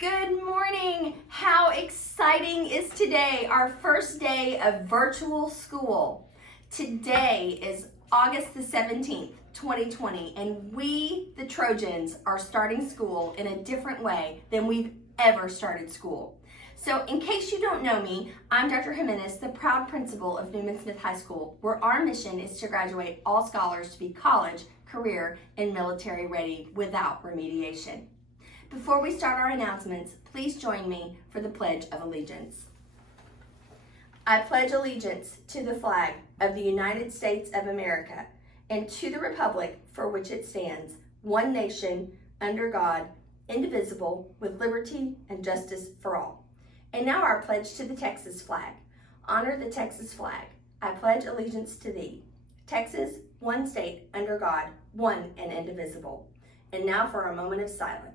Good morning. How exciting is today, our first day of virtual school. Today is August the 17th, 2020, and we, the Trojans, are starting school in a different way than we've ever started school. So in case you don't know me, I'm Dr. Jimenez, the proud principal of Newman Smith High School, where our mission is to graduate all scholars to be college, career, and military ready without remediation. Before we start our announcements, please join me for the Pledge of Allegiance. I pledge allegiance to the flag of the United States of America and to the republic for which it stands, one nation, under God, indivisible, with liberty and justice for all. And now our pledge to the Texas flag. Honor the Texas flag. I pledge allegiance to thee. Texas, one state, under God, one and indivisible. And now for a moment of silence.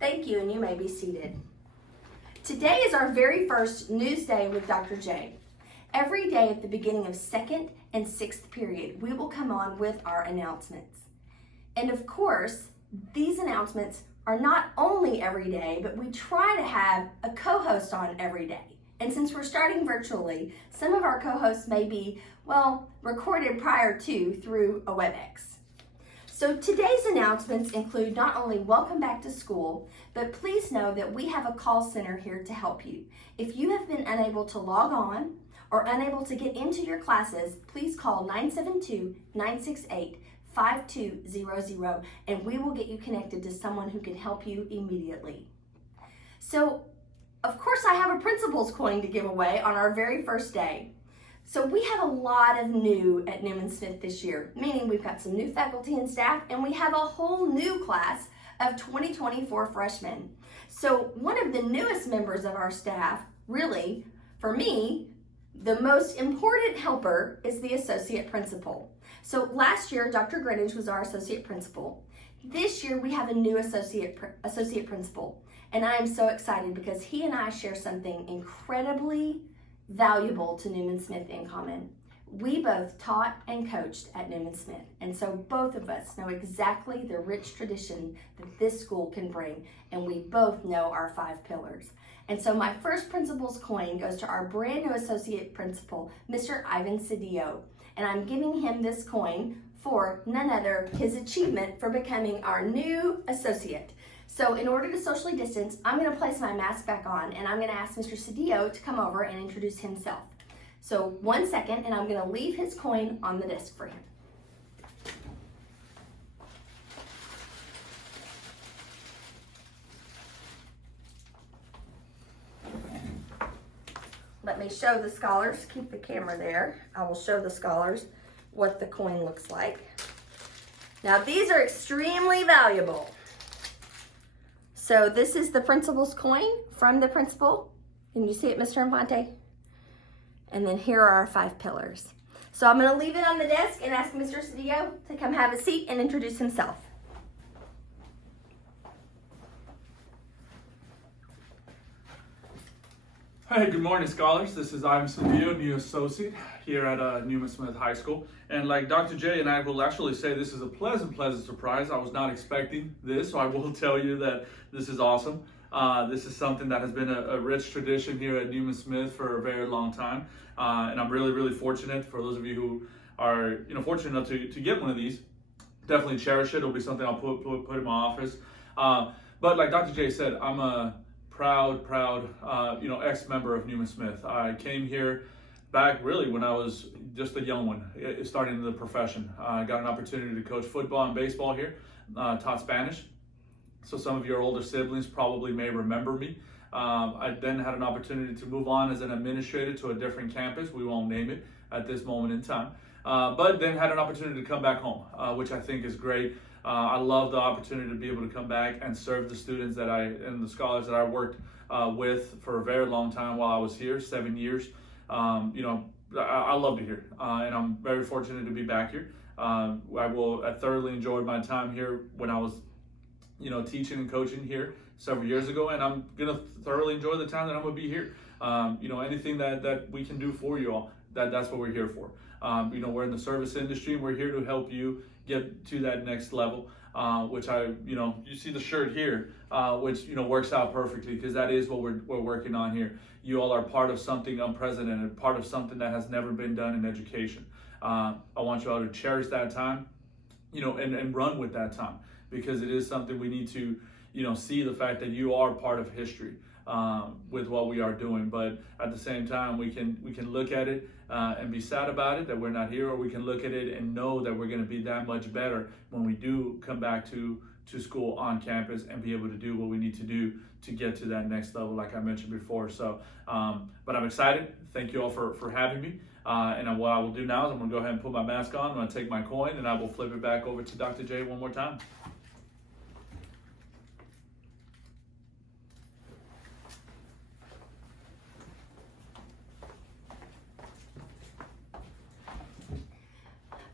Thank you, and you may be seated. Today is our very first Newsday with Dr. J. Every day at the beginning of second and sixth period, we will come on with our announcements. And of course, these announcements are not only every day, but we try to have a co-host on every day. And since we're starting virtually, some of our co-hosts may be, recorded prior to through a WebEx. So today's announcements include not only welcome back to school, but please know that we have a call center here to help you. If you have been unable to log on or unable to get into your classes, please call 972-968-5200 and we will get you connected to someone who can help you immediately. So, of course, I have a principal's coin to give away on our very first day. So we have a lot of new at Newman Smith this year, meaning we've got some new faculty and staff, and we have a whole new class of 2024 freshmen. So one of the newest members of our staff, really, for me, the most important helper is the associate principal. So last year, Dr. Greenwich was our associate principal. This year, we have a new associate principal, and I am so excited because he and I share something incredibly valuable to Newman Smith in common. We both taught and coached at Newman Smith, and so both of us know exactly the rich tradition that this school can bring, and we both know our 5 pillars. And so my first principal's coin goes to our brand new associate principal, Mr. Ivan Cedillo, and I'm giving him this coin for none other his achievement for becoming our new associate. So in order to socially distance, I'm going to place my mask back on and I'm going to ask Mr. Cedillo to come over and introduce himself. So 1 second, and I'm going to leave his coin on the desk for him. Let me show the scholars, keep the camera there. I will show the scholars what the coin looks like. Now these are extremely valuable. So this is the principal's coin from the principal. Can you see it, Mr. Infante? And then here are our 5 pillars. So I'm gonna leave it on the desk and ask Mr. Cedillo to come have a seat and introduce himself. Hey, good morning, scholars. This is Ivan Cedillo, new associate here at Newman Smith High School. And like Dr. J and I will actually say, this is a pleasant surprise. I was not expecting this, so I will tell you that this is awesome. This is something that has been a rich tradition here at Newman Smith for a very long time. And I'm really fortunate. For those of you who are fortunate enough to get one of these, definitely cherish it. It'll be something I'll put in my office. But like Dr. J said, I'm a proud ex-member of Newman Smith. I came here back really when I was just a young one, starting the profession. I got an opportunity to coach football and baseball here, taught Spanish. So some of your older siblings probably may remember me. I then had an opportunity to move on as an administrator to a different campus. We won't name it at this moment in time. But then had an opportunity to come back home, which I think is great. I love the opportunity to be able to come back and serve the students and the scholars that I worked with for a very long time while I was here, 7 years. I loved it here, and I'm very fortunate to be back here. I thoroughly enjoyed my time here when I was, teaching and coaching here several years ago, and I'm gonna thoroughly enjoy the time that I'm gonna be here. Anything that we can do for you all, that's what we're here for. We're in the service industry, and we're here to help you get to that next level. Which you see the shirt here, which works out perfectly, because that is what we're working on here. You all are part of something unprecedented, part of something that has never been done in education. I want you all to cherish that time, and run with that time, because it is something we need to, see the fact that you are part of history with what we are doing. But at the same time, we can look at it and be sad about it that we're not here, or we can look at it and know that we're going to be that much better when we do come back to school on campus and be able to do what we need to do to get to that next level, like I mentioned before. So, but I'm excited. Thank you all for having me. And what I will do now is I'm going to go ahead and put my mask on. I'm going to take my coin, and I will flip it back over to Dr. J one more time.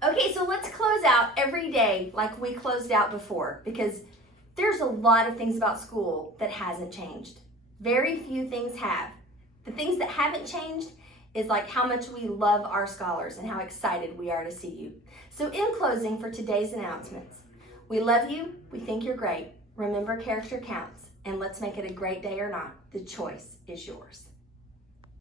Okay, so let's close out every day like we closed out before, because there's a lot of things about school that hasn't changed. Very few things have. The things that haven't changed is like how much we love our scholars and how excited we are to see you. So in closing for today's announcements, we love you, we think you're great. Remember, character counts, and let's make it a great day or not. The choice is yours.